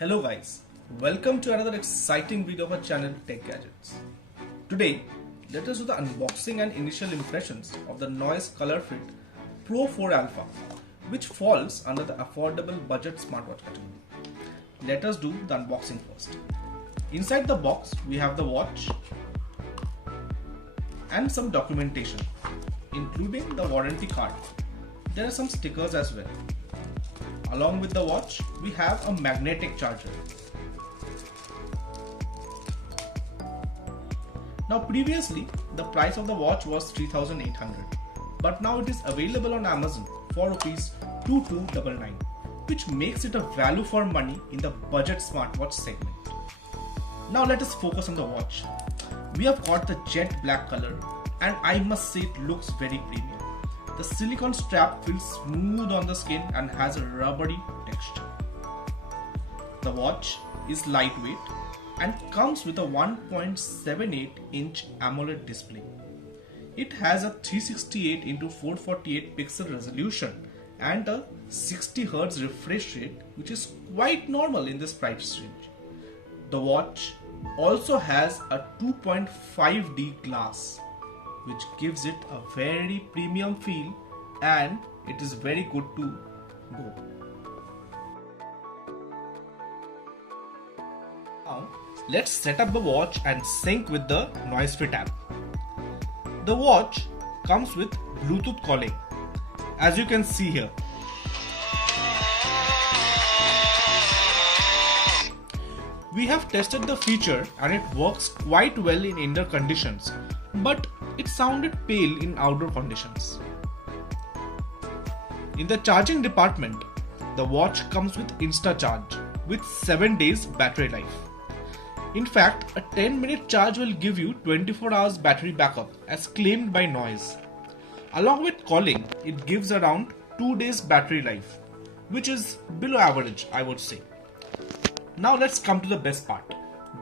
Hello guys, welcome to another exciting video of our channel Tech Gadgets. Today, let us do the unboxing and initial impressions of the Noise Colorfit Pro 4 Alpha, which falls under the affordable budget smartwatch category. Let us do the unboxing first. Inside the box, we have the watch and some documentation, including the warranty card. There are some stickers as well. Along with the watch, we have a magnetic charger. Now previously, the price of the watch was 3,800, but now it is available on Amazon for Rs 2,299, which makes it a value for money in the budget smartwatch segment. Now let us focus on the watch. We have got the jet black color, and I must say it looks very premium. The silicone strap feels smooth on the skin and has a rubbery texture. The watch is lightweight and comes with a 1.78-inch AMOLED display. It has a 368x448 pixel resolution and a 60 Hz refresh rate, which is quite normal in this price range. The watch also has a 2.5D glass, which gives it a very premium feel, and it is very good to go. Now let's set up the watch and sync with the NoiseFit app. The watch comes with Bluetooth calling, as you can see here. We have tested the feature and it works quite well in indoor conditions, but it sounded pale in outdoor conditions. In the charging department, the watch comes with InstaCharge with 7 days battery life. In fact, a 10-minute charge will give you 24 hours battery backup as claimed by Noise. Along with calling, it gives around 2 days battery life, which is below average, I would say. Now let's come to the best part.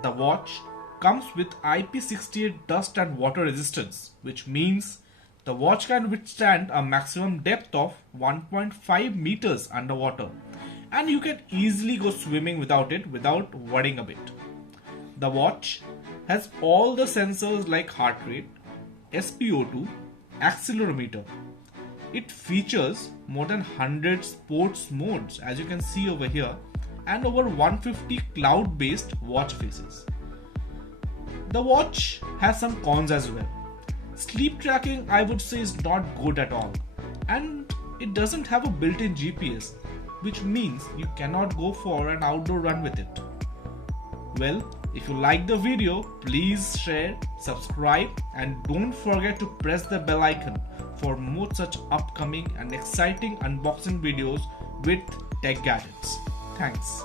The watch comes with IP68 dust and water resistance, which means the watch can withstand a maximum depth of 1.5 meters underwater, and you can easily go swimming without it without worrying a bit. The watch has all the sensors like heart rate, SpO2, accelerometer. It features more than 100 sports modes, as you can see over here, and over 150 cloud-based watch faces. The watch has some cons as well. Sleep tracking, I would say, is not good at all, and it doesn't have a built-in GPS, which means you cannot go for an outdoor run with it. Well, if you like the video, please share, subscribe, and don't forget to press the bell icon for more such upcoming and exciting unboxing videos with Tech Gadgets. Thanks.